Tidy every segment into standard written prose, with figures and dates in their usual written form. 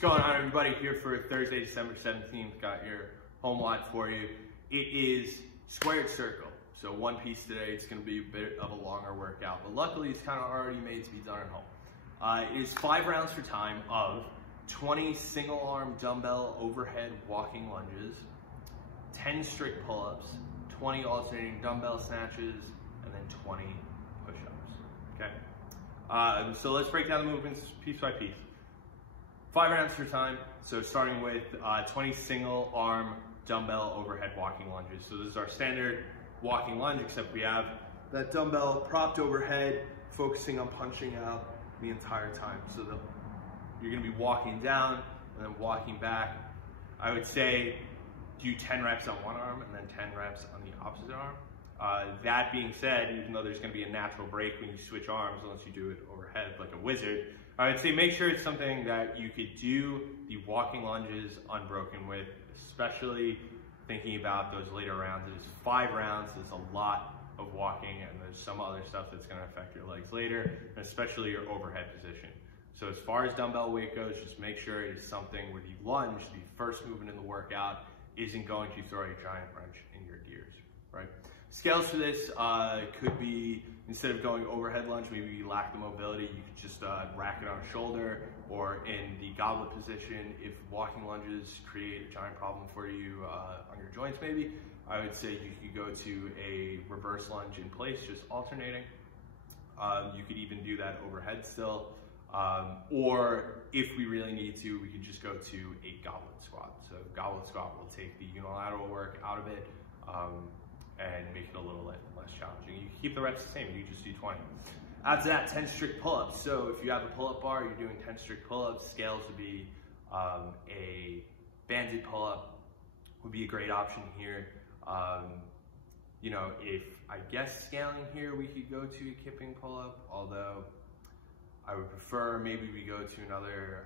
What's going on, everybody? Here for Thursday, December 17th. Got your HOMEWOD for you. It is squared circle. So one piece today. It's going to be a bit of a longer workout, but luckily it's kind of already made to be done at home. It is 5 rounds for time of 20 single arm dumbbell overhead walking lunges, 10 strict pull-ups, 20 alternating dumbbell snatches, and then 20 push-ups. Okay. So let's break down the movements piece by piece. 5 rounds for time. So starting with 20 single arm dumbbell overhead walking lunges. So this is our standard walking lunge, except we have that dumbbell propped overhead, focusing on punching out the entire time. So you're gonna be walking down and then walking back. I would say do 10 reps on one arm and then 10 reps on the opposite arm. That being said, even though there's gonna be a natural break when you switch arms, unless you do it overhead like a wizard, I would say make sure it's something that you could do the walking lunges unbroken with, especially thinking about those later rounds. It's 5 rounds, there's a lot of walking, and there's some other stuff that's gonna affect your legs later, and especially your overhead position. So as far as dumbbell weight goes, just make sure it is something where the lunge, the first movement in the workout, isn't going to throw a giant wrench in your gears, right? Scales for this could be, instead of going overhead lunge, maybe you lack the mobility, you could just rack it on a shoulder or in the goblet position. If walking lunges create a giant problem for you on your joints maybe, I would say you could go to a reverse lunge in place, just alternating. You could even do that overhead still. Or if we really need to, we could just go to a goblet squat. So goblet squat will take the unilateral work out of it and make it a little less challenging. You keep the reps the same, you just do 20. After that, 10 strict pull-ups. So if you have a pull-up bar, you're doing 10 strict pull-ups. Scales would be a banded pull-up would be a great option here. You know, if I guess scaling here, we could go to a kipping pull-up, although I would prefer maybe we go to another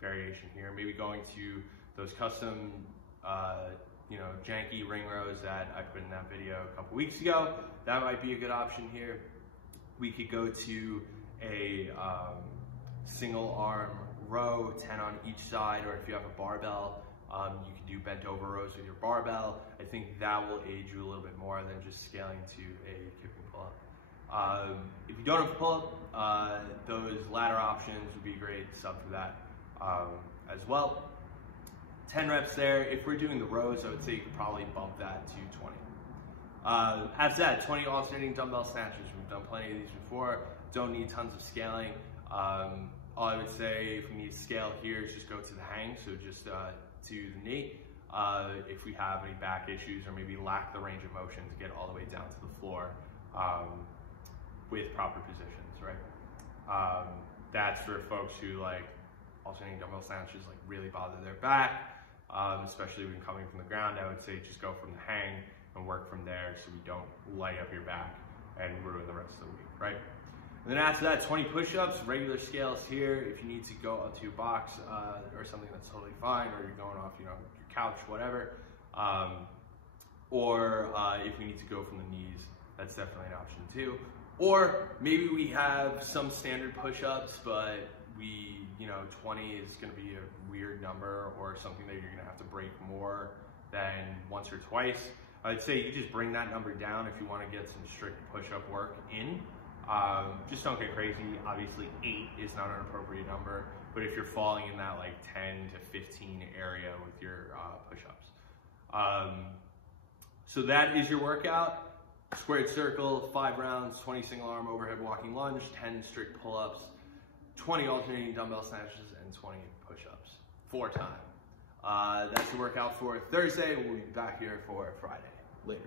variation here, maybe going to those custom, you know, janky ring rows that I put in that video a couple weeks ago. That might be a good option here. We could go to a single arm row, 10 on each side, or if you have a barbell, you can do bent over rows with your barbell. I think that will aid you a little bit more than just scaling to a kipping pull-up. If you don't have a pull-up, those ladder options would be a great sub for that as well. 10 reps there. If we're doing the rows, I would say you could probably bump that to 20. After that, 20 alternating dumbbell snatches. We've done plenty of these before. Don't need tons of scaling. All I would say, if we need to scale here, is just go to the hang, so just to the knee. If we have any back issues or maybe lack the range of motion to get all the way down to the floor with proper positions, right? That's for folks who like alternating dumbbell snatches like really bother their back. Especially when coming from the ground, I would say just go from the hang and work from there so we don't light up your back and ruin the rest of the week, right? And then after that, 20 push-ups, regular scales here. If you need to go up to a box or something, that's totally fine, or you're going off, you know, your couch, whatever. Or if we need to go from the knees, that's definitely an option too. Or maybe we have some standard push-ups, but you know, 20 is gonna be a weird number or something that you're gonna have to break more than once or twice. I'd say you just bring that number down if you wanna get some strict push-up work in. Just don't get crazy. Obviously 8 is not an appropriate number, but if you're falling in that like 10 to 15 area with your push-ups. So that is your workout. Squared circle, 5 rounds, 20 single arm overhead walking lunge, 10 strict pull-ups, 20 alternating dumbbell snatches, and 20 push-ups. 4 time. That's the workout for Thursday. We'll be back here for Friday. Later.